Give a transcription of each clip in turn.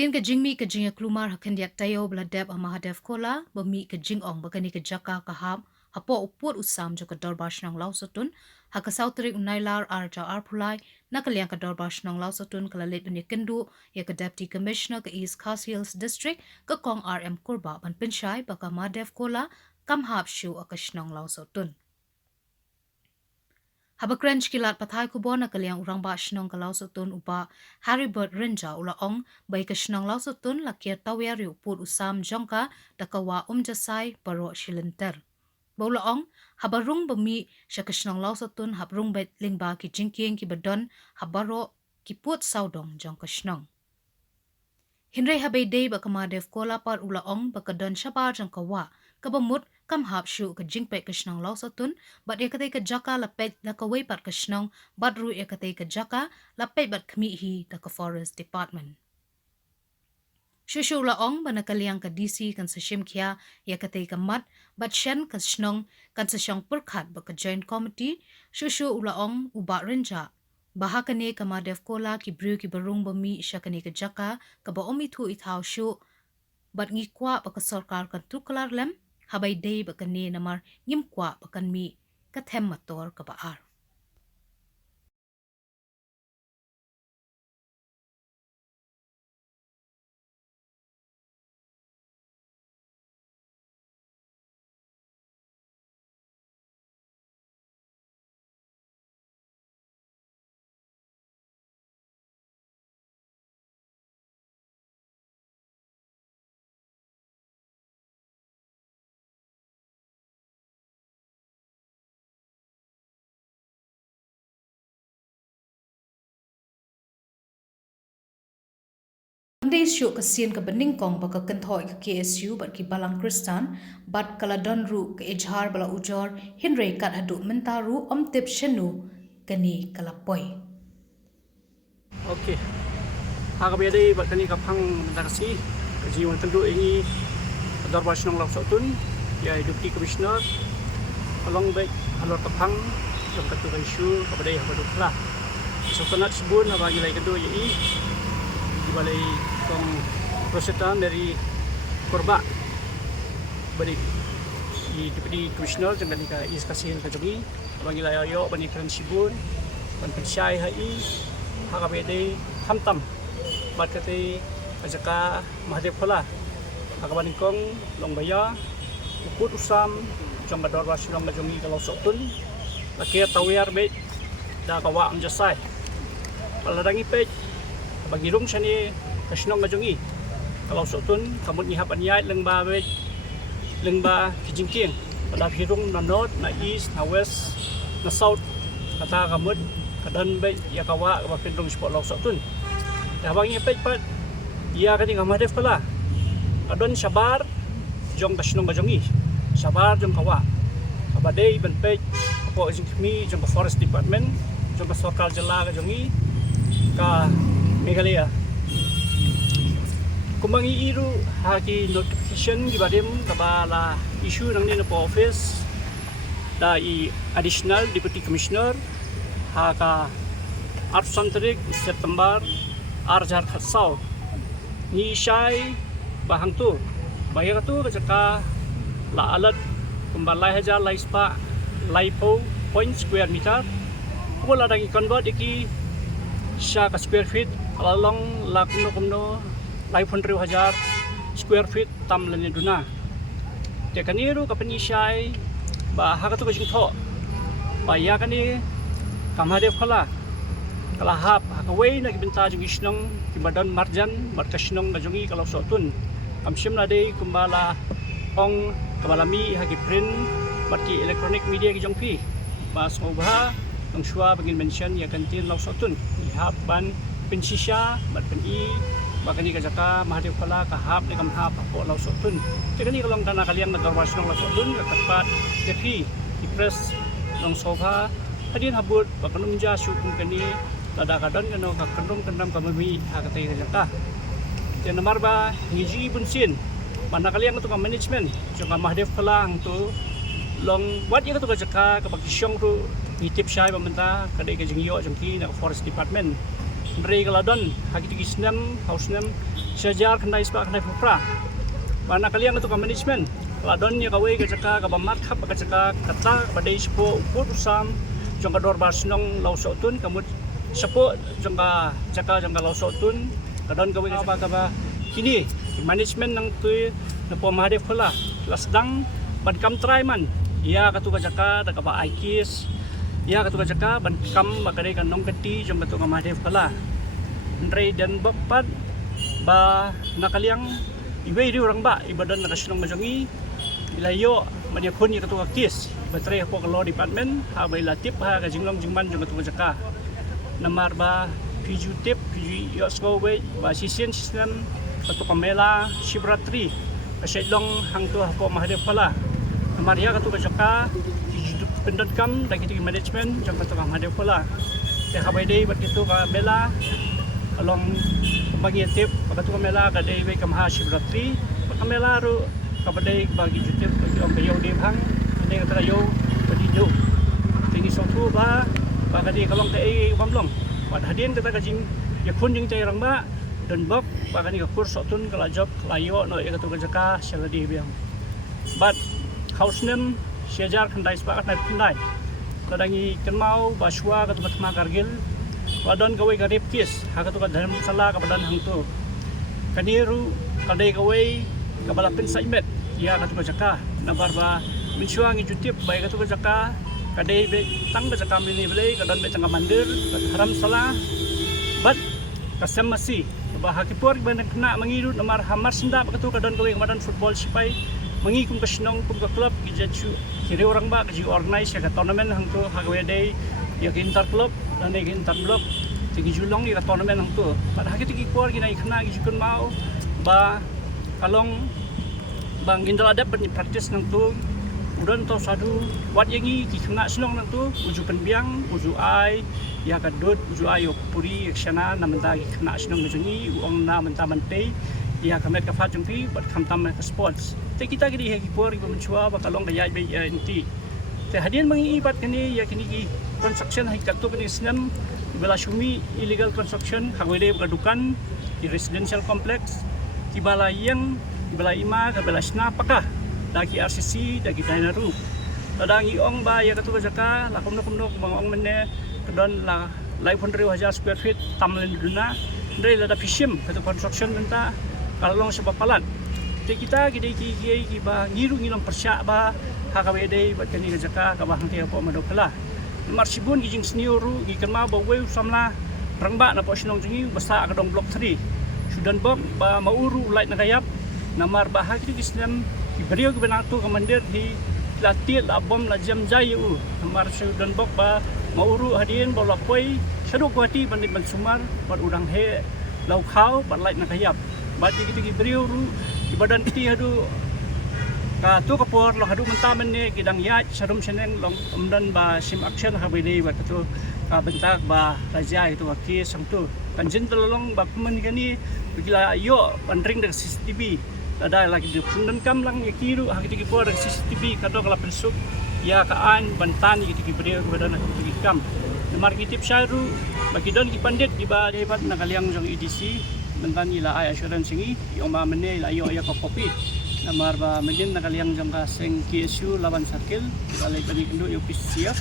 Badin ke jingmi ke jing klumar hakan diak tayo bladab amahadev kola bami ke jing ong bakani ke jaka kaham hapo uput usam jo ke dorbash nang lausotun haka sautrik unailar arja arpulai nakalyang ke dorbash nang lausotun kalalit bani kendu ya ke deputy commissioner ke East Khas Hills district ke kong RM kurba ban penshai baka mahadev kola kamhap shu akashnang lausotun. Habakrench kilat pathai kubon na kalyang urang ba shnong kalau sutun upa Haribert Renja ula ong bai ka shnong lau sutun lakir taweri uput usam jongka dakawa jasai paro shilenter. Baula ong habarung bami sya ka shnong lau sutun habrung bet lingba ki jingking ki badon habaro ki put saudong jong ka shnong. Hinray habay day baka madev kola par ula ong baka don shabar jong kawa kabamut kam hap shu ka jingpe kashnong lausatun bat ekatay ka jaka lapet na kaway pat kashnong bat ru ekatay ka jaka lapet bat kmihi da ka forest department. Shushu ula ong banakalyang ka DC kan sa shimkya ekatay ka mat bat shen kashnong kan sa siyang purkhat baka joint committee shushu ula ong uba renja. Bahakane kamadev kola ki bru ki barung bami isya kane ka jaka ka ba omitu ithaw shu bat ngikwa baka sarkar kan tukalar lem habay day baka ne namar ngimkwa bakan mi kathem mator ka baar. Monday show kasian ka bening kong baka kenthoi ka KSU bat ki balang kristan bat kaladon ru ka ejhar bala ujor hinre kat hadu mentaru omtip shenu kani kalapoi. Okey. Hagabiade bat kani kapang mentakasi kajiwan tendu ini Darbash nang Lausotun ya deputy commissioner along baik halor kapang jom katu isu kepada yang baduklah. So kanat sebun bagi lai kedua yai di balai kong prosetan dari korba balik di deputy commissioner jangan ka is kasihin ka jogi bagi lai ayo bani kan sibun ban pensyai hai hagabiade hamtam bat kate ajaka mahadev phala hagabaning kong long baya ukut usam jong bador wasilong gajongi kalau sotun lakia tawiar be da kawa jasai paladangi pe bagirung sani kasnong gajongi kalau sotun kamut ni hapan yai lengba be lengba kijingking pada hirung na north na east na west na south kata kamut kadan be ya kawa ba pendong sport law sotun da bangi pe pat ia kani ngamadev pala adon sabar jong kasnong gajongi sabar jong kawa abadai ban pe apo jingmi jong forest department jong sarkar jela gajongi ka Meghalaya kumangi iru haki notification gibadem kabala issue nang ni po office da i additional deputy commissioner haka 8 September arjar khatsau ni shai bahang tu bayar tu kajaka la alat kumbalai haja lai spa lai po point square meter bola dagi convert iki sha ka square feet alalong la kumno lai 100,000 square feet tam lani duna te kaniru ka penishai ba haka tu ka jingtho ba ya kani kamade phala kala hap haka wei na kibenta jing isnong kibadan marjan markasnong gajongi kalau sotun kamsim na dei kumbala ong kabalami hagi print marki electronic media ki jongpi mas ngobha ang shwa bagin mention ya kantin law sotun ihap ban pensisya bat peni bakani kajaka mahadev phala ka hap ni kamhap po law sotun tekani kalong kana kaliang nagdarwas ng law sotun katpat kepi press ng sobha hadin habut bakanumja syukung kani tada kadon kano kakandong kandam kamami hakatay kajaka yan namar ba ngiji bunsin mana kaliang tu ka management so ka mahadev phala ang tu long wat ya tu kajaka kapag isyong tu itip syai pamenta kadai ka jingyo jangki na forest department Ndrei kaladon hagi tigi snem haus nem sejar kendai sebab kendai pupra. Bana kalian itu ke management. Ladon ya kawai ke jaka ke bamat kap ke jaka kata pada sepo uput usam jong kador barsenong lau sotun kamu sepo jong ka jaka jong ka lau sotun kadon kawai ke jaka kini management nang tu napo mahadef pula lasdang ban kam try man ia katu ke jaka tak ba aikis ia katu ke jaka ban kam bakade kan nong keti jong katu ka mahadef pula ndrei dan bapat ba nakaliang ibe di orang ba ibadan nakasunong majongi ilayo manyakun ya ketua kis baterai ko law department ha bai latip ha ka jinglong jingman jong ketua jaka namar ba piju tip piju yosgo we ba sisen system ketua kamela shibratri kasedlong hang tu ko mahadep pala namar ya ketua jaka piju pendot kam da kita management jong ketua mahadep pala te ha bai dei bat ketua kamela along bagi tip ketua kamela ka dei we kamha shibratri kamela ru kapadai bagi jutip bagi orang kayu di hang ini kata yo bagi jo tinggi satu ba kadi kalong tai bamlong pad hadin kata kajing ya kun jing cai rang ba dan bab kani ka kur sotun kala job layo no ya katu jaka seladi biang but house name sejar khandai sepakat naik khandai kadangi kenmau baswa katu matma kargil wadon kawai garip kis ha katu dalam salah kapadan hang tu kaniru kadai kawai kabalapin sa imet ya katu jaka nabar ba minsuang jutip baik katu jaka kadai be tang jaka mini belai kadan be tang mandir haram salah bat kasam masih ba hakipor ban kena mengirut namar hamar senda katu kadan kawai kamadan football sipai mengikum kesenong kum ke klub kijaju kiri orang ba kiji organize ya tournament hang tu hagwe dei ya ke inter club dan ke inter blok tigi julong ya tournament hang tu pada hakit tigi por gina ikna gijukun mau ba kalong bang indal ada praktis nang tu udan to sadu wat yangi ki kena senong nang tu uju penbiang uju ai ya kadut uju ayo puri aksana namenta ki kena senong mejungi uang na menta mante ya kamet ka fat jungpi bat kamtam ka sports te kita gidi he ki por ibu menchua ba kalong ga yai be inti te hadian mangi ibat kini ya kini ki construction hai katu kini senam bela shumi illegal construction hagwede gadukan di residential complex kibala yang kibala ima kibala sna pakah dagi RCC dagi Dainaru tadangi ong ba ya katu jaka lakom no ong menne kedon la lai 1,000 square feet tamlen duna ndai la da fishim katu construction benta kalong sebab palat te kita gide ki ba ngiru ngilong persya ba hakawede bat kani jaka ka ba hang te po madokala marsibun gijing senior gi kenma ba we samla rangba na po sinong jingi basa kadong block 3 sudan bom ba mauru light nagayap namar bahagi di Islam ibrio ke benatu komandir di latil abom la jam jayu namar sudan bom ba mauru hadin bola poi sedu kuati bandit sumar bar udang he lau khau bar light nagayap bati gitu ibrio ru ibadan kiti hadu ka tu kapor lo hadu mentamen ne kidang ya sarum seneng long umdan ba sim action habide ba tu ka bentak ba raja itu waki sang tu kanjin tolong ba kumen kani bila yo bandring dengan CCTV ada lagi di pundan kam lang yakiru hakiti por dengan CCTV kado kala pensuk ya kaan bantan gitu kibre badan hakiti kam namar kitip syaru bagi don ki pandit di ba hebat nakaliang jong EDC bentan ila ay assurance ngi yo ma mene ila yo ya kopi namar ba medin nakaliang jong ka seng KSU lawan circle balai bani kendo yo PCF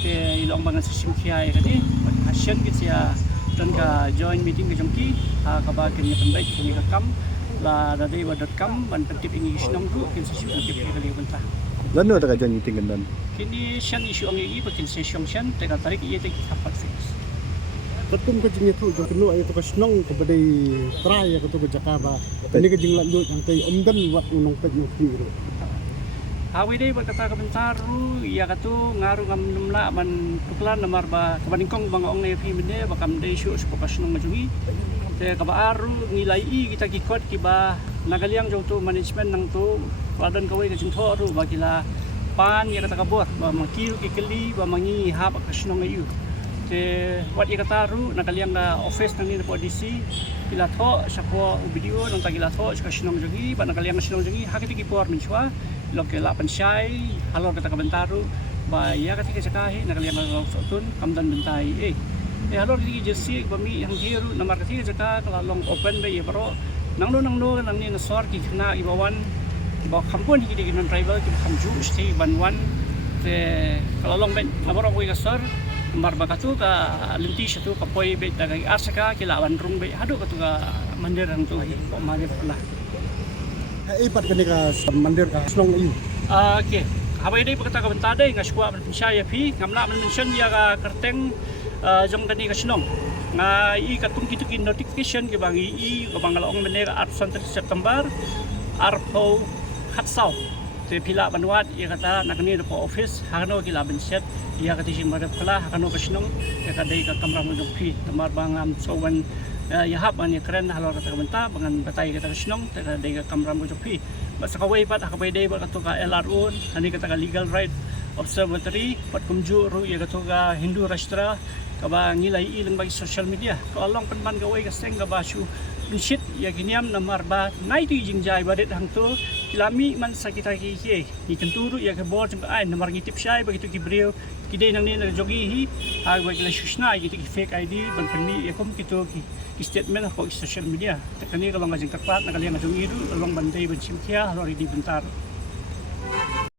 ke ilong bangan sistem kiai kani pasien gitu ya dan ka join meeting ke jongki ha ka ba kini pendai kini ka kam la dadai wa.com ban pentip ingi isnong tu kin session tip kali bentah lan no ta ka join meeting kan kini sian isu angi pakin session sian te ka tarik iye te kapat fix betum ka jing itu jong kenu ayo to ka snong ka badai try ka to ka jakaba ini ka jing lanjut yang tay umdan wat unong ta yo kiro hawi dei berkata kebentaru ya katu ngaru ngam numla man tuklan namar ba kabaningkong bang ong ne fi mene bakam dei shu spokas nong majungi te kabaru ngilai kita kikot kiba nagaliang jong tu management nang tu padan kawai ka jingtho ru bagila pan ya kata kabor ba makiru kikeli ba mangi hab kasnong ayu te wat ya kata ru nagaliang ga office nang ni po DC kila tho sapo video nang tagila tho kasnong jogi ba nagaliang kasnong jogi hakiti kipor minchwa loke la pansyai halor kata kabentaru ba ya ketika sekahi nakaliang la sotun kamdan bentai halor di jesi bami yang hiru namar ketika jaka kalau long open be ya bro nang no nang ni nasor ki khna ibawan ibaw kampun ki di non tribal ki kamju sti banwan te kalalong ben nabarok wi kasor marba katu ka linti satu kapoi be dagai arsaka kila wanrung be hadu katu ka mandir hang tu ko mali pula Ipat kani ka mandir ka snong iu. okay habai dei pakata ka bentade ngaswa man pinsya ya pi ngamla man mention dia ka kerteng jong kani ka snong nga i katung kitu ki notification ke bangi i ko bangalong menera 8 September arpo khatsau te pila banwat ia kata nakani po office hano kila benset ia kata sing madap kala hano kasnong ia kadai ka kamera mo pi tamar bangam sowan ya hab an keren halor kata benta bangan batai kata kasnong te kadai ka kamera mo pi basa kawai pat akabay dai ba katu ka LRO hani kata ka legal right observatory pat kumju ru ia katu ka Hindu Rashtra kaba ngilai ilang bagi social media ko along panban gawai ka seng ka basu Nishit ya giniam namar ba nai tu jingjai badet hang tu kilami man sakita ki kenturu ya ke bol jeng ai namar ngitip syai begitu ki brio kidai nang ni jogi hi ha ba kila shushna gitu ki fake ID ban kani ya kom kitu ki statement ko social media takani kalau ngajeng takpat nakalian ngajung iru along bandai ban simkia halori di bentar